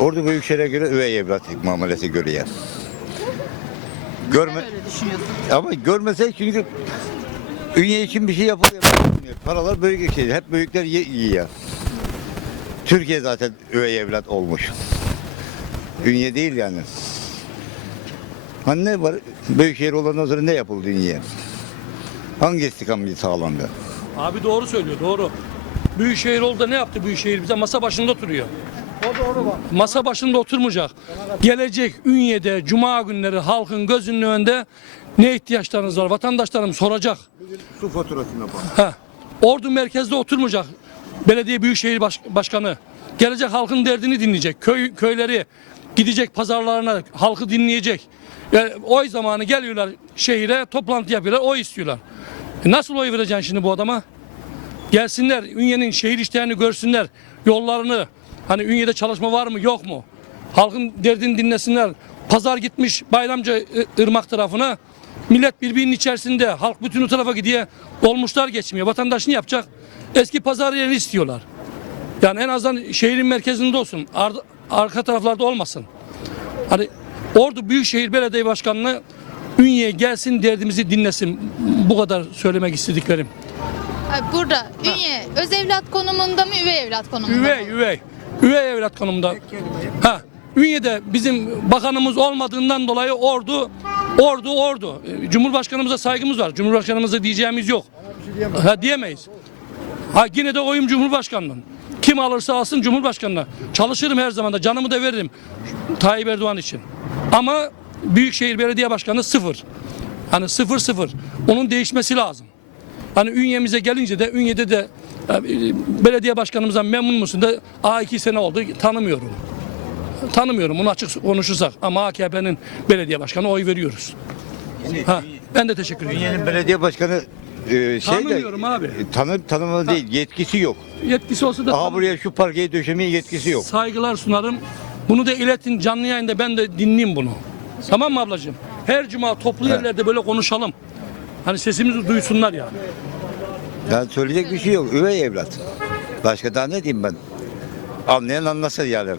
Ordu Büyükşehir'e göre üvey evlat muamelesi görüyor. Görme, Öyle düşünüyorsun. ama görmesek çünkü ünye için bir şey yapılıyor. Paralar büyük şey. Hep büyükler yiyor. Türkiye zaten üvey evlat olmuş. Ünye değil yani. Hani ne var? Büyükşehir olandan sonra ne yapıldı ünyeye? Hangi istikameti sağlandı? Abi doğru söylüyor doğru. Büyükşehir oldu da ne yaptı Büyükşehir bize masa başında oturuyor. Masa başında oturmayacak. Gelecek Ünye'de cuma günleri halkın gözünün önünde ne ihtiyaçlarınız var vatandaşlarım soracak. Su faturasına bak. Ha. Ordu merkezde oturmayacak. Belediye Büyükşehir Baş- Başkanı gelecek halkın derdini dinleyecek. Köy köyleri gidecek pazarlarına halkı dinleyecek. Yani oy zamanı geliyorlar şehire toplantı yapıyorlar oy istiyorlar. E nasıl oy vereceksin şimdi bu adama? Gelsinler Ünye'nin şehir işlerini görsünler. Yollarını hani Ünye'de çalışma var mı yok mu? Halkın derdini dinlesinler. Pazar gitmiş Bayramca Irmak tarafına. Millet birbirinin içerisinde. Halk bütün o tarafa gidiyor. Dolmuşlar geçmiyor. Vatandaş ne yapacak? Eski pazar yerini istiyorlar. Yani en azından şehrin merkezinde olsun. Ar- arka taraflarda olmasın. Hani Ordu Büyükşehir Belediye Başkanı'nı Ünye'ye gelsin derdimizi dinlesin. Bu kadar söylemek istediklerim. Burada Ünye öz evlat konumunda mı üvey evlat konumunda mı? Üvey, üvey. Üvey evlat konumunda. Ha, Ünye'de bizim bakanımız olmadığından dolayı ordu, ordu, ordu. Cumhurbaşkanımıza saygımız var. Cumhurbaşkanımıza diyeceğimiz yok. Ha, diyemeyiz. Ha, yine de oyum Cumhurbaşkanı'nın. Kim alırsa alsın Cumhurbaşkanı'na. Çalışırım her zaman da canımı da veririm Tayyip Erdoğan için. Ama Büyükşehir Belediye Başkanı sıfır. Hani sıfır sıfır. Onun değişmesi lazım. Hani Ünye'mize gelince de Ünye'de de belediye başkanımızdan memnun musun da a iki sene oldu tanımıyorum. Tanımıyorum bunu açık konuşursak ama AKP'nin belediye başkanı oy veriyoruz. Ha, ben de teşekkür ederim. Ünye'nin belediye başkanı e, şey de Tanımıyorum abi. e, Tanı, tanımalı değil, yetkisi yok. Yetkisi olsa da Aha buraya şu parkeyi döşemeye yetkisi yok. saygılar sunarım. Bunu da iletin canlı yayında ben de dinleyeyim bunu. Tamam mı ablacığım? Her cuma toplu yerlerde böyle konuşalım. Hani sesimizi duysunlar yani. Yani söyleyecek bir şey yok. Üvey evlat. Başka daha ne diyeyim ben? Anlayan anlasın yani.